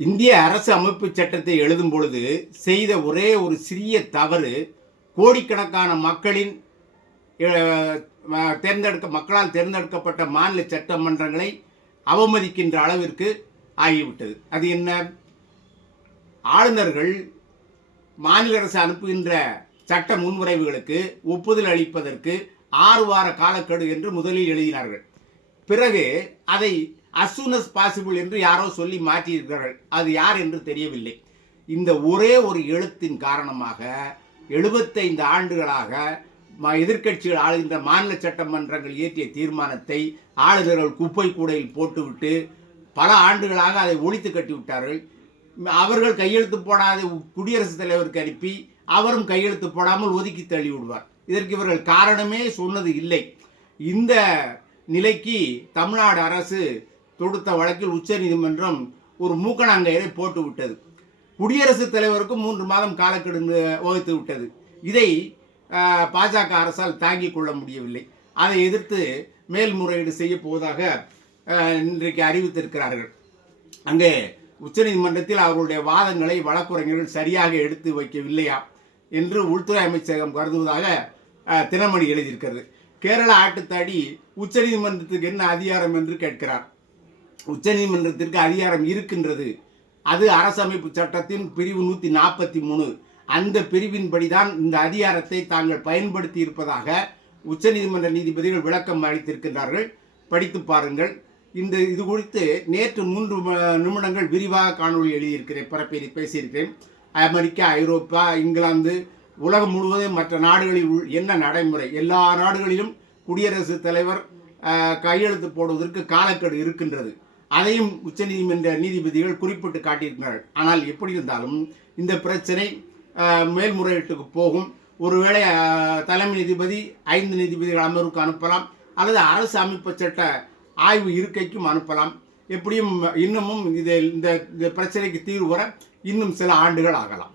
இந்திய அரசு அமைப்பு சட்டத்தை எழுதும் பொழுது செய்த ஒரே ஒரு சிறிய தவறு கோடிக்கணக்கான மக்களின் மக்களால் தேர்ந்தெடுக்கப்பட்ட மாநில சட்டமன்றங்களை அவமதிக்கின்ற அளவிற்கு ஆகிவிட்டது. அது என்ன? ஆளுநர்கள் மாநில அரசு அனுப்புகின்ற சட்ட முன்வரைவுகளுக்கு ஒப்புதல் அளிப்பதற்கு 6 வார காலக்கெடு என்று முதலில் எழுதினார்கள். பிறகு அதை as soon as possible என்று யாரோ சொல்லி மாற்றியிருக்கிறார்கள். அது யார் என்று தெரியவில்லை. இந்த ஒரே ஒரு எழுத்தின் காரணமாக 75 ஆண்டுகளாக எதிர்க்கட்சிகள் ஆளுகின்ற மாநில சட்டமன்றங்கள் இயற்றிய தீர்மானத்தை ஆளுநர்கள் குப்பை கூடையில் போட்டுவிட்டு பல ஆண்டுகளாக அதை ஒழித்து கட்டிவிட்டார்கள். அவர்கள் கையெழுத்து போடாத குடியரசுத் தலைவருக்கு அனுப்பி அவரும் கையெழுத்து போடாமல் ஒதுக்கி தள்ளி விடுவார். இதற்கு இவர்கள் காரணமே சொன்னது இல்லை. இந்த நிலைக்கு தமிழ்நாடு அரசு தொடுத்த வழக்கில் உச்சநீதிமன்றம் ஒரு மூக்கணாங்கயிறை போட்டு விட்டது. குடியரசுத் தலைவருக்கு 3 மாதம் காலக்கெடு வகுத்து விட்டது. இதை பாஜக அரசால் தாங்கிக் கொள்ள முடியவில்லை. அதை எதிர்த்து மேல்முறையீடு செய்ய போவதாக இன்றைக்கு அறிவித்திருக்கிறார்கள். அங்கே உச்சநீதிமன்றத்தில் அவர்களுடைய வாதங்களை வழக்குரைஞர்கள் சரியாக எடுத்து வைக்கவில்லையா என்று உள்துறை அமைச்சகம் கருதுவதாக தினமணி எழுதியிருக்கிறது. கேரள ஆட்டுத்தாடி உச்சநீதிமன்றத்துக்கு என்ன அதிகாரம் என்று கேட்கிறார். உச்சநீதிமன்றத்திற்கு அதிகாரம் இருக்கின்றது. அது அரசமைப்பு சட்டத்தின் பிரிவு 143 அந்த பிரிவின்படிதான் இந்த அதிகாரத்தை தாங்கள் பயன்படுத்தி இருப்பதாக உச்சநீதிமன்ற நீதிபதிகள் விளக்கம் அளித்திருக்கின்றார்கள். படித்து பாருங்கள். இது குறித்து நேற்று 3 நிமிடங்கள் விரிவாக காணொலி எழுதியிருக்கிறேன், பேசியிருக்கிறேன். அமெரிக்கா, ஐரோப்பா, இங்கிலாந்து, உலகம் முழுவதும் மற்ற நாடுகளில் என்ன நடைமுறை, எல்லா நாடுகளிலும் குடியரசுத் தலைவர் கையெழுத்து போடுவதற்கு காலக்கெடு இருக்கின்றது. அதையும் உச்சநீதிமன்ற நீதிபதிகள் குறிப்பிட்டு காட்டியிருக்கிறார்கள். ஆனால் எப்படி இருந்தாலும் இந்த பிரச்சனை மேல்முறையீட்டுக்கு போகும். ஒருவேளை தலைமை நீதிபதி 5 நீதிபதிகள் அமர்வுக்கு அனுப்பலாம், அல்லது அரசு அமைப்பு சட்ட ஆய்வு இருக்கைக்கும் அனுப்பலாம். எப்படியும் இன்னமும் இந்த பிரச்சனைக்கு தீர்வு வர இன்னும் சில ஆண்டுகள் ஆகலாம்.